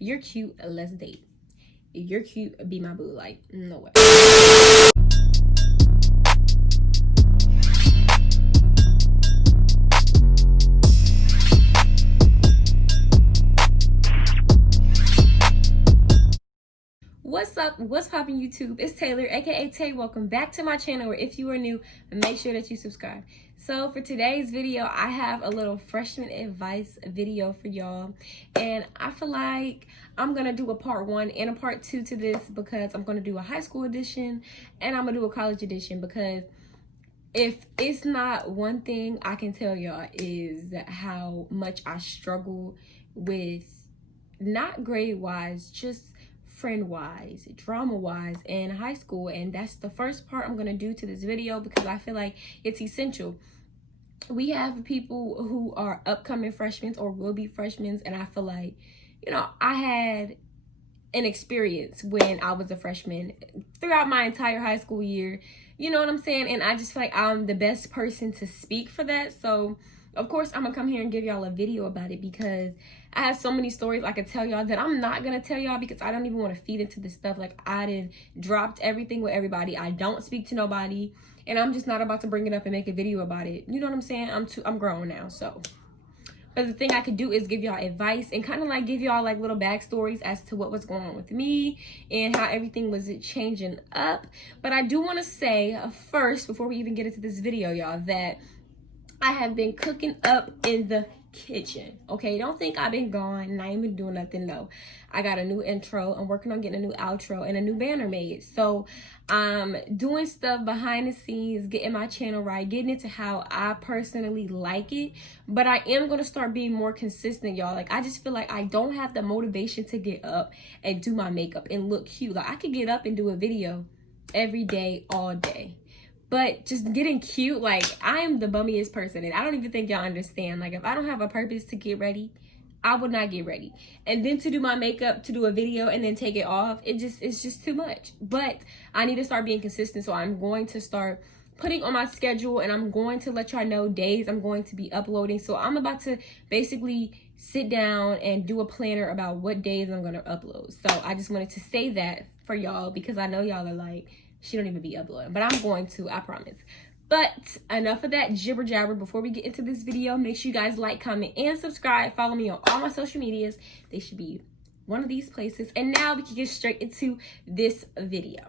you're cute, let's date. You're cute, be my boo. Like, no way. What's up? What's poppin' YouTube? It's Taylor, aka Tay. Welcome back to my channel, or if you are new, make sure that you subscribe. So for today's video, I have a little freshman advice video for y'all, and I feel like I'm gonna do a part 1 and a part 2 to this, because I'm gonna do a high school edition and I'm gonna do a college edition, because if it's not one thing I can tell y'all is how much I struggle with, not grade wise, just friend wise, drama wise in high school. And that's the first part I'm gonna do to this video, because I feel like it's essential. We have people who are upcoming freshmen or will be freshmen, and I feel like, you know, I had an experience when I was a freshman throughout my entire high school year, you know what I'm saying? And I just feel like I'm the best person to speak for that. So of course I'm gonna come here and give y'all a video about it, because I have so many stories I could tell y'all that I'm not gonna tell y'all, because I don't even want to feed into this stuff. Like, I done dropped everything with everybody. I don't speak to nobody, and I'm just not about to bring it up and make a video about it. You know what I'm saying? I'm grown now. So but the thing I could do is give y'all advice and kind of like give y'all like little backstories as to what was going on with me and how everything was changing up. But I do want to say first, before we even get into this video, y'all, that I have been cooking up in the kitchen. Okay, don't think I've been gone and I ain't been doing nothing. No, I got a new intro. I'm working on getting a new outro and a new banner made. So I'm doing stuff behind the scenes, getting my channel right, getting into how I personally like it. But I am going to start being more consistent, y'all. Like, I just feel like I don't have the motivation to get up and do my makeup and look cute. Like, I could get up and do a video every day, all day. But just getting cute, like, I am the bummiest person, and I don't even think y'all understand. Like, if I don't have a purpose to get ready, I would not get ready. And then to do my makeup, to do a video, and then take it off, it's just too much. But I need to start being consistent, so I'm going to start putting on my schedule, and I'm going to let y'all know days I'm going to be uploading. So I'm about to basically sit down and do a planner about what days I'm going to upload. So I just wanted to say that for y'all, because I know y'all are like, she don't even be uploading, but I'm going to, I promise. But enough of that jibber jabber. Before we get into this video, make sure you guys like, comment, and subscribe. Follow me on all my social medias. They should be one of these places. And now we can get straight into this video.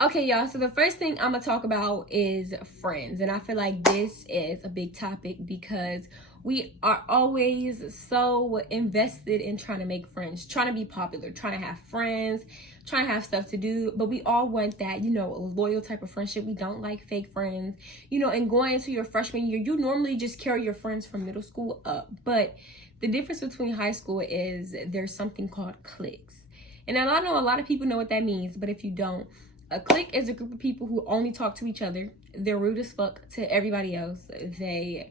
Okay, y'all, so the first thing I'm gonna talk about is friends. And I feel like this is a big topic, because we are always so invested in trying to make friends, trying to be popular, trying to have friends, trying to have stuff to do. But we all want that, you know, loyal type of friendship. We don't like fake friends, you know. And going into your freshman year, you normally just carry your friends from middle school up. But the difference between high school is there's something called cliques. And I know a lot of people know what that means, but if you don't, a clique is a group of people who only talk to each other. They're rude as fuck to everybody else. They,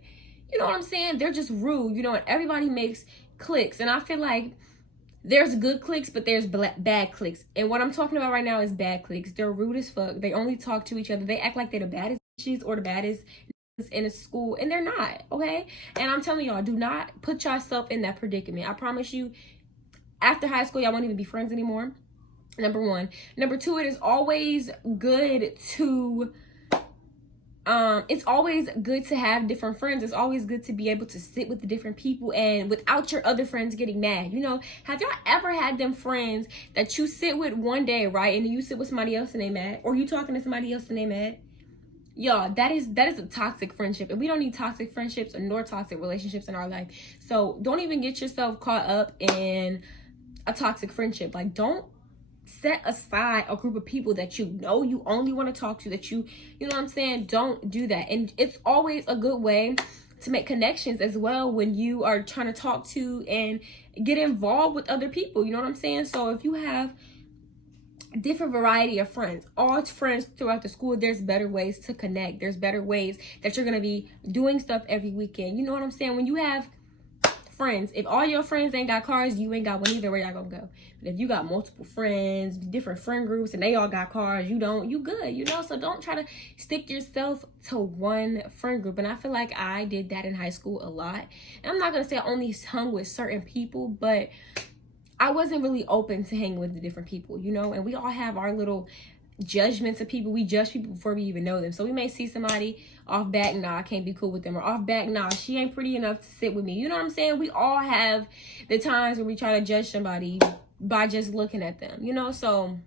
you know what I'm saying? They're just rude, you know, and everybody makes cliques. And I feel like there's good cliques, but there's bad cliques. And what I'm talking about right now is bad cliques. They're rude as fuck. They only talk to each other. They act like they're the baddest bitches or the baddest in a school, and they're not, okay? And I'm telling y'all, do not put yourself in that predicament. I promise you, after high school, y'all won't even be friends anymore. Number one. Number two, it is always good to it's always good to have different friends. It's always good to be able to sit with the different people and without your other friends getting mad. You know, have y'all ever had them friends that you sit with one day, right, and then you sit with somebody else and they mad, or you talking to somebody else and they mad? Y'all, that is a toxic friendship, and we don't need toxic friendships nor toxic relationships in our life. So don't even get yourself caught up in a toxic friendship. Like, don't set aside a group of people that you know you only want to talk to, that you know what I'm saying? Don't do that. And it's always a good way to make connections as well when you are trying to talk to and get involved with other people, you know what I'm saying? So if you have different variety of friends, all friends throughout the school, there's better ways to connect. There's better ways that you're going to be doing stuff every weekend. You know what I'm saying? When you have friends. If all your friends ain't got cars, you ain't got one either, where y'all gonna go? But if you got multiple friends, different friend groups, and they all got cars, you don't, you good, you know? So don't try to stick yourself to one friend group. And I feel like I did that in high school a lot. And I'm not gonna say I only hung with certain people, but I wasn't really open to hanging with the different people, you know? And we all have our little judgments of people. We judge people before we even know them. So we may see somebody off back, nah, I can't be cool with them, or off back, nah, she ain't pretty enough to sit with me. You know what I'm saying? We all have the times where we try to judge somebody by just looking at them, you know? So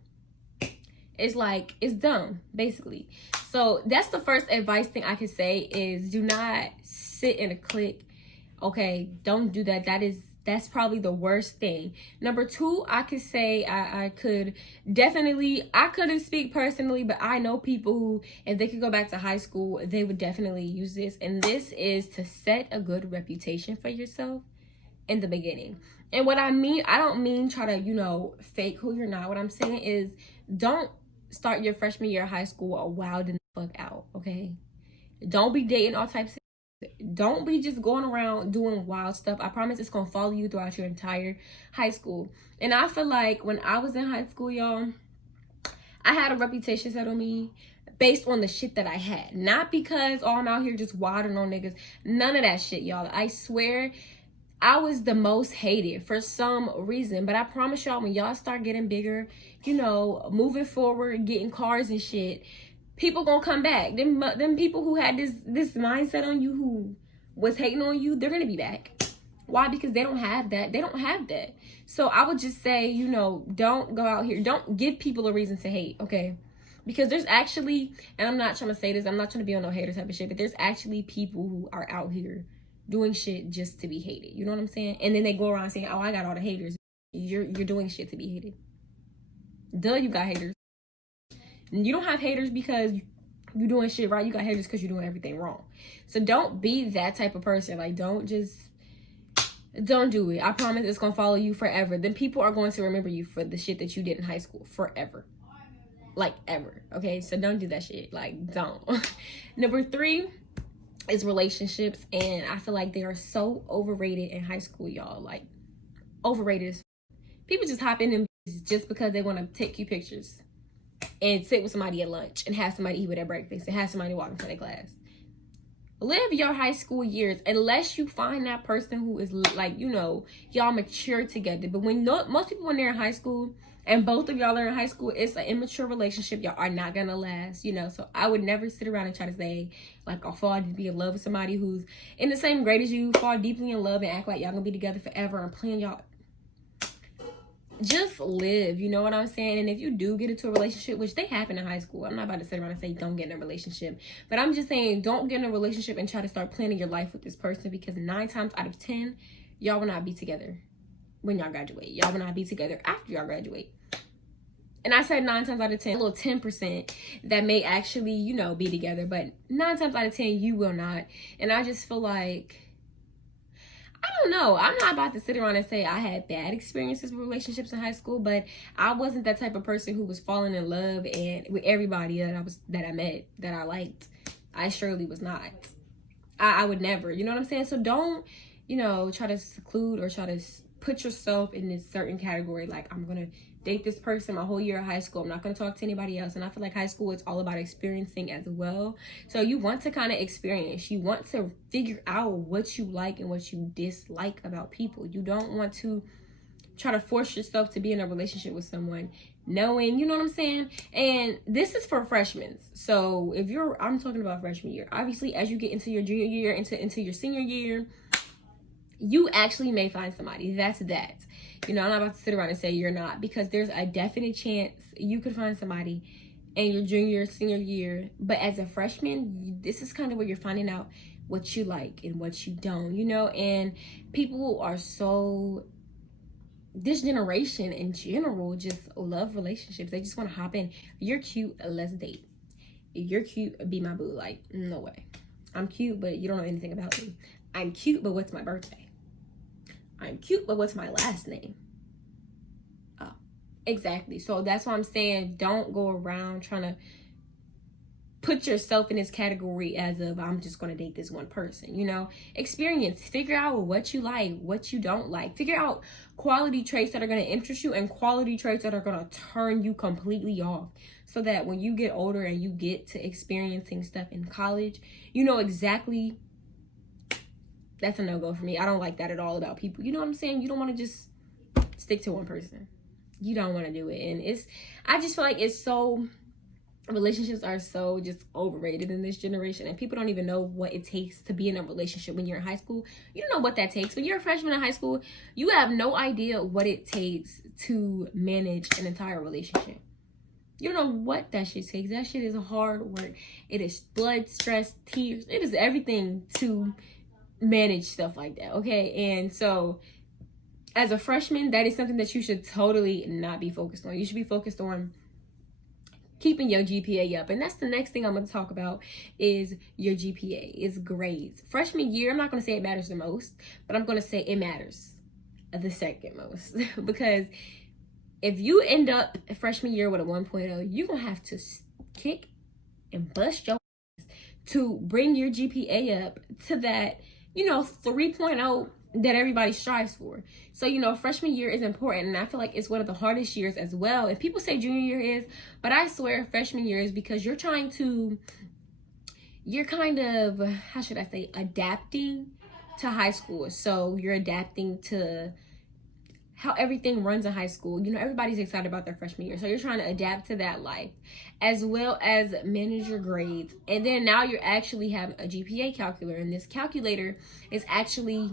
it's like, it's dumb, basically. So that's the first advice thing I could say is do not sit in a clique. Okay, don't do that. That's probably the worst thing. Number two, I could say I couldn't speak personally, but I know people who, if they could go back to high school, they would definitely use this. And this is to set a good reputation for yourself in the beginning. And what I mean, I don't mean try to, you know, fake who you're not. What I'm saying is don't start your freshman year of high school wilding the fuck out, okay? Don't be dating all types of, don't be just going around doing wild stuff. I promise it's gonna follow you throughout your entire high school. And I feel like when I was in high school, y'all, I had a reputation set on me based on the shit that I had. Not because, oh, I'm out here just wilding on niggas. None of that shit, y'all. I swear I was the most hated for some reason. But I promise y'all, when y'all start getting bigger, you know, moving forward, getting cars and shit, people gonna come back. Them people who had this mindset on you, who was hating on you, they're gonna be back. Why? Because they don't have that. They don't have that. So I would just say, you know, don't go out here. Don't give people a reason to hate, okay? Because there's actually, and I'm not trying to say this, I'm not trying to be on no hater type of shit, but there's actually people who are out here doing shit just to be hated. You know what I'm saying? And then they go around saying, oh, I got all the haters. You're doing shit to be hated. Duh, you got haters. You don't have haters because you're doing shit right. You got haters because you're doing everything wrong. So don't be that type of person. Like, don't do it. I promise it's gonna follow you forever. Then people are going to remember you for the shit that you did in high school forever. Like, ever. Okay, so don't do that shit. Like, don't. Number three is relationships, and I feel like they are so overrated in high school, y'all. Like, overrated. People just hop in them just because they want to take cute pictures and sit with somebody at lunch and have somebody eat with their breakfast and have somebody walk into their class. Live your high school years unless you find that person who is like, you know, y'all mature together. But when most people, when they're in high school and both of y'all are in high school, it's an immature relationship. Y'all are not gonna last, you know. So I would never sit around and try to say, like, I'll fall to be in love with somebody who's in the same grade as you, fall deeply in love and act like y'all gonna be together forever and plan y'all. Just live, you know what I'm saying? And if you do get into a relationship, which they happen in high school, I'm not about to sit around and say don't get in a relationship, but I'm just saying don't get in a relationship and try to start planning your life with this person, because 9 times out of 10 y'all will not be together when y'all graduate. Y'all will not be together after y'all graduate. And I said 9 times out of 10, a little 10% that may actually, you know, be together, but 9 times out of 10 you will not. And I just feel like, I don't know. I'm not about to sit around and say I had bad experiences with relationships in high school, but I wasn't that type of person who was falling in love and with everybody that I met that I liked. I surely was not. I would never. You know what I'm saying? So don't, you know, try to seclude or try to put yourself in this certain category. Like, I'm gonna date this person my whole year of high school. I'm not going to talk to anybody else. And I feel like high school is all about experiencing as well. So you want to kind of experience. You want to figure out what you like and what you dislike about people. You don't want to try to force yourself to be in a relationship with someone knowing, you know what I'm saying? And this is for freshmen. So if I'm talking about freshman year. Obviously, as you get into your junior year, into your senior year, you actually may find somebody. That's that. You know, I'm not about to sit around and say you're not, because there's a definite chance you could find somebody in your junior, senior year. But as a freshman, this is kind of where you're finding out what you like and what you don't, you know? And people are so, this generation in general just love relationships. They just want to hop in. You're cute, let's date. If you're cute, be my boo. Like, no way. I'm cute, but you don't know anything about me. I'm cute, but what's my birthday? I'm cute, but what's my last name? Oh, exactly. So that's why I'm saying don't go around trying to put yourself in this category as of I'm just going to date this one person. You know, experience, figure out what you like, what you don't like, figure out quality traits that are going to interest you and quality traits that are going to turn you completely off, so that when you get older and you get to experiencing stuff in college, you know exactly. That's a no-go for me. I don't like that at all about people. You know what I'm saying? You don't want to just stick to one person. You don't want to do it. And I just feel like relationships are so just overrated in this generation, and people don't even know what it takes to be in a relationship when you're in high school. You don't know what that takes. When you're a freshman in high school, you have no idea what it takes to manage an entire relationship. You don't know what that shit takes. That shit is hard work. It is blood, stress, tears. It is everything to manage stuff like that, okay? And so as a freshman, that is something that you should totally not be focused on. You should be focused on keeping your GPA up. And that's the next thing I'm going to talk about, is your GPA, is grades. Freshman year, I'm not going to say it matters the most, but I'm going to say it matters the second most. Because if you end up freshman year with a 1.0, you're going to have to kick and bust your ass to bring your GPA up to that, 3.0 that everybody strives for. So, freshman year is important, and I feel like it's one of the hardest years as well. And people say junior year is, but I swear freshman year is, because you're kind of, how should I say, adapting to high school. So you're adapting to how everything runs in high school. Everybody's excited about their freshman year. So you're trying to adapt to that life, as well as manage your grades. And then now you're actually having a GPA calculator, and this calculator is actually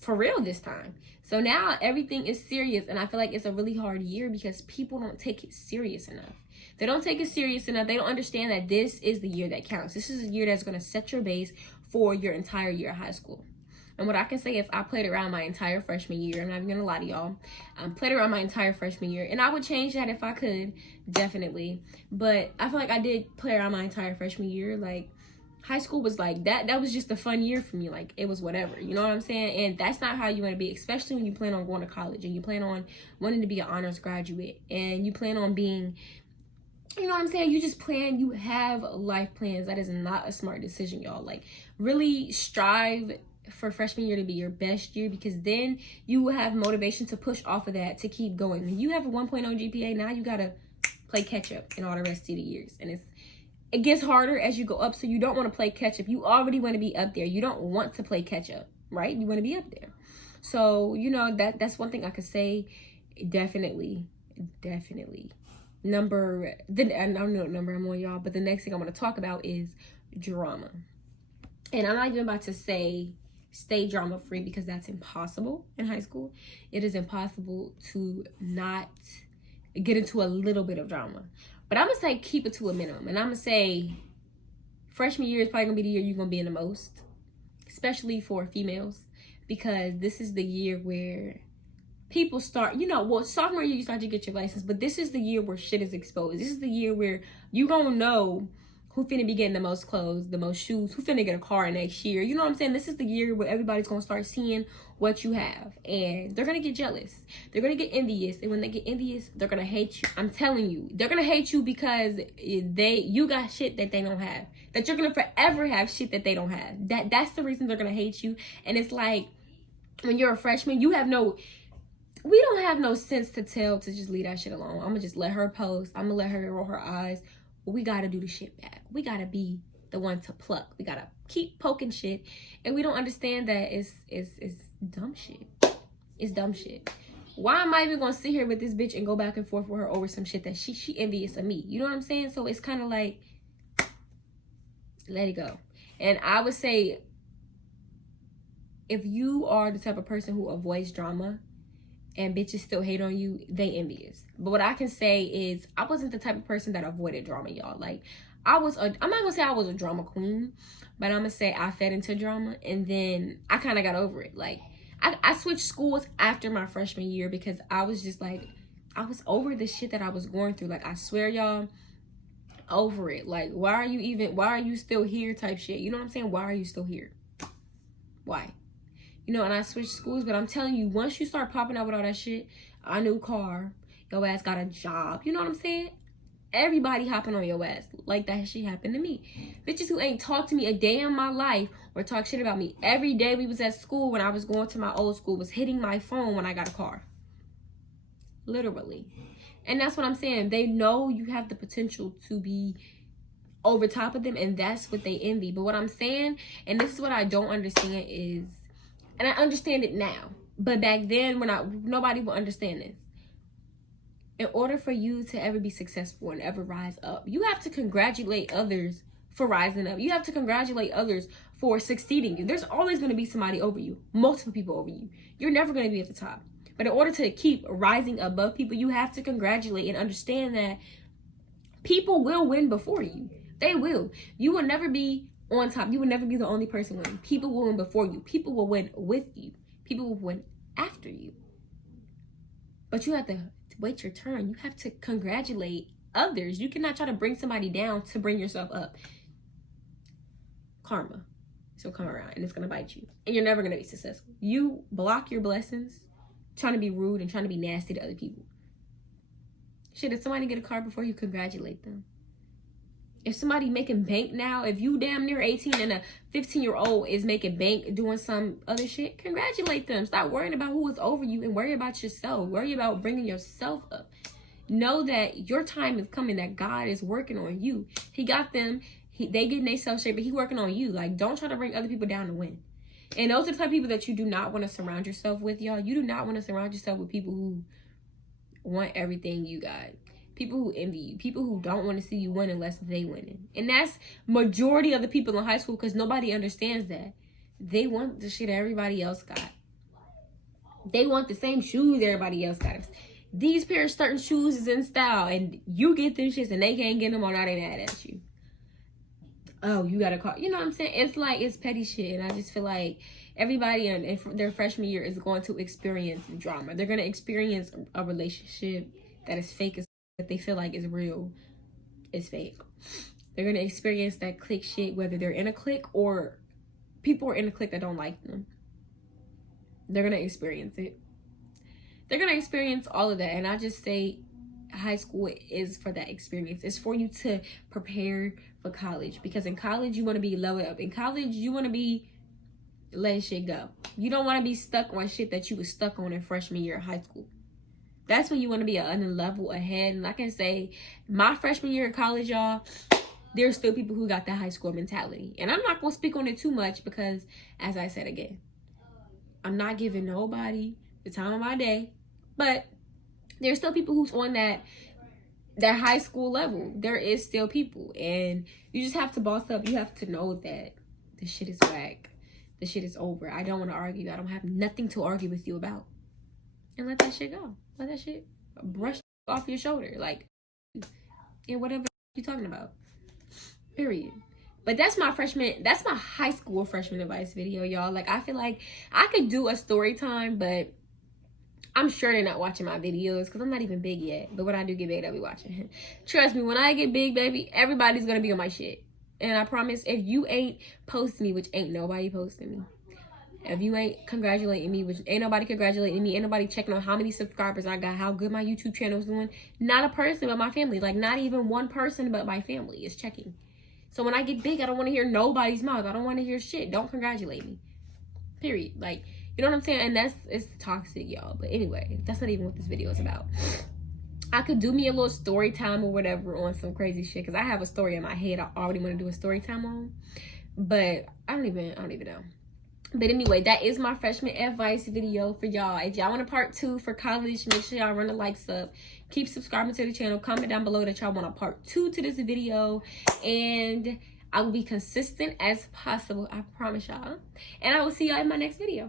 for real this time. So now everything is serious, and I feel like it's a really hard year because people don't take it serious enough. They don't take it serious enough. They don't understand that this is the year that counts. This is a year that's going to set your base for your entire year of high school. And what I can say is I played around my entire freshman year. I'm not even going to lie to y'all. I played around my entire freshman year, and I would change that if I could, definitely. But I feel like I did play around my entire freshman year. Like, high school was like that was just a fun year for me. Like, it was whatever, you know what I'm saying? And that's not how you want to be, especially when you plan on going to college and you plan on wanting to be an honors graduate, and you plan on being, you know what I'm saying, you have life plans. That is not a smart decision, y'all. Like, really strive for freshman year to be your best year, because then you will have motivation to push off of that to keep going. When you have a 1.0 GPA, now you gotta play catch up in all the rest of the years, and it gets harder as you go up. So you don't want to play catch up. You already want to be up there. You don't want to play catch up, right? You want to be up there. So that's one thing I could say. Definitely number, I don't know what number I'm on, y'all, but the next thing I'm going to talk about is drama. And I'm not even about to say stay drama free, because that's impossible in high school. It is impossible to not get into a little bit of drama. But I'm going to say keep it to a minimum. And I'm going to say freshman year is probably going to be the year you're going to be in the most, especially for females, because this is the year where people start, sophomore year you start to get your license, but this is the year where shit is exposed. This is the year where you going to know who finna be getting the most clothes, the most shoes, who finna get a car next year. You know what I'm saying? This is the year where everybody's going to start seeing what you have, and they're going to get jealous. They're going to get envious, and when they get envious, they're going to hate you. I'm telling you, they're going to hate you because you got shit that they don't have, that you're going to forever have shit that they don't have. That's the reason they're going to hate you. And it's like, when you're a freshman, we don't have no sense to tell to just leave that shit alone. I'm going to just let her post. I'm going to let her roll her eyes. We got to do the shit back. We got to be the one to pluck. We got to keep poking shit. And we don't understand that it's dumb shit. It's dumb shit. Why am I even going to sit here with this bitch and go back and forth with her over some shit that she envious of me? You know what I'm saying? So it's kind of like, let it go. And I would say, if you are the type of person who avoids drama and bitches still hate on you, they envious. But what I can say is, I wasn't the type of person that avoided drama, y'all. Like, I'm not gonna say I was a drama queen, but I'm gonna say I fed into drama, and then I kind of got over it. Like, I switched schools after my freshman year because I was just like, I was over the shit that I was going through. Like, I swear, y'all, over it. Like, why are you still here type shit? You know what I'm saying? Why are you still here? Why? And I switched schools, but I'm telling you, once you start popping out with all that shit, a new car, your ass got a job, you know what I'm saying? Everybody hopping on your ass like that shit happened to me. Bitches who ain't talked to me a day in my life or talk shit about me every day we was at school when I was going to my old school was hitting my phone when I got a car. Literally. And that's what I'm saying. They know you have the potential to be over top of them, and that's what they envy. But what I'm saying, and this is what I don't understand is, and I understand it now, but back then when nobody will understand this. In order for you to ever be successful and ever rise up, you have to congratulate others for rising up. You have to congratulate others for succeeding you. There's always going to be somebody over you, multiple people over you. You're never going to be at the top. But in order to keep rising above people, you have to congratulate and understand that people will win before you. They will. You will never be on top. You will never be the only person winning. People will win before you. People will win with you. People will win after you. But you have to wait your turn. You have to congratulate others. You cannot try to bring somebody down to bring yourself up. Karma. So come around and it's going to bite you. And you're never going to be successful. You block your blessings trying to be rude and trying to be nasty to other people. Shit, if somebody get a car before you, congratulate them. If somebody making bank now, if you damn near 18 and a 15-year-old is making bank doing some other shit, congratulate them. Stop worrying about who is over you and worry about yourself. Worry about bringing yourself up. Know that your time is coming, that God is working on you. He got them. They getting themselves shape, but he working on you. Like, don't try to bring other people down to win. And those are the type of people that you do not want to surround yourself with, y'all. You do not want to surround yourself with people who want everything you got. People who envy you. People who don't want to see you win unless they winning. And that's majority of the people in high school, because nobody understands that. They want the shit everybody else got. They want the same shoes everybody else got. These pair of certain shoes is in style and you get them shits and they can't get them, or now they mad at you. Oh, you got a car. You know what I'm saying? It's like, it's petty shit. And I just feel like everybody in their freshman year is going to experience drama. They're going to experience a relationship that is fake as that they feel like is real is fake. They're going to experience that clique shit, whether they're in a clique or people are in a clique that don't like them. They're going to experience it. They're going to experience all of that. And I just say high school is for that experience. It's for you to prepare for college, because in college you want to be leveled up. In college you want to be letting shit go. You don't want to be stuck on shit that you was stuck on in freshman year of high school. That's when you want to be on a level ahead. And I can say my freshman year of college, y'all, there's still people who got that high school mentality. And I'm not going to speak on it too much because, as I said again, I'm not giving nobody the time of my day. But there's still people who's on that high school level. There is still people. And you just have to boss up. You have to know that the shit is whack. The shit is over. I don't want to argue. I don't have nothing to argue with you about. And let that shit go. Let that shit brush off your shoulder. Like, and whatever you're talking about. Period. But that's my high school freshman advice video, y'all. Like, I feel like I could do a story time, but I'm sure they're not watching my videos because I'm not even big yet. But when I do get big, they'll be watching. Trust me, when I get big, baby, everybody's going to be on my shit. And I promise, if you ain't posting me, which ain't nobody posting me, if you ain't congratulating me, which ain't nobody congratulating me, ain't nobody checking on how many subscribers I got, how good my YouTube channel is doing, not a person but my family. Like, not even one person but my family is checking. So when I get big, I don't want to hear nobody's mouth. I don't want to hear shit. Don't congratulate me. Period. Like, you know what I'm saying? And it's toxic, y'all. But anyway, that's not even what this video is about. I could do me a little story time or whatever on some crazy shit, because I have a story in my head I already want to do a story time on. But I don't even know. But anyway, that is my freshman advice video for y'all. If y'all want a part 2 for college, make sure y'all run the likes up. Keep subscribing to the channel. Comment down below that y'all want a part 2 to this video. And I will be consistent as possible. I promise y'all. And I will see y'all in my next video.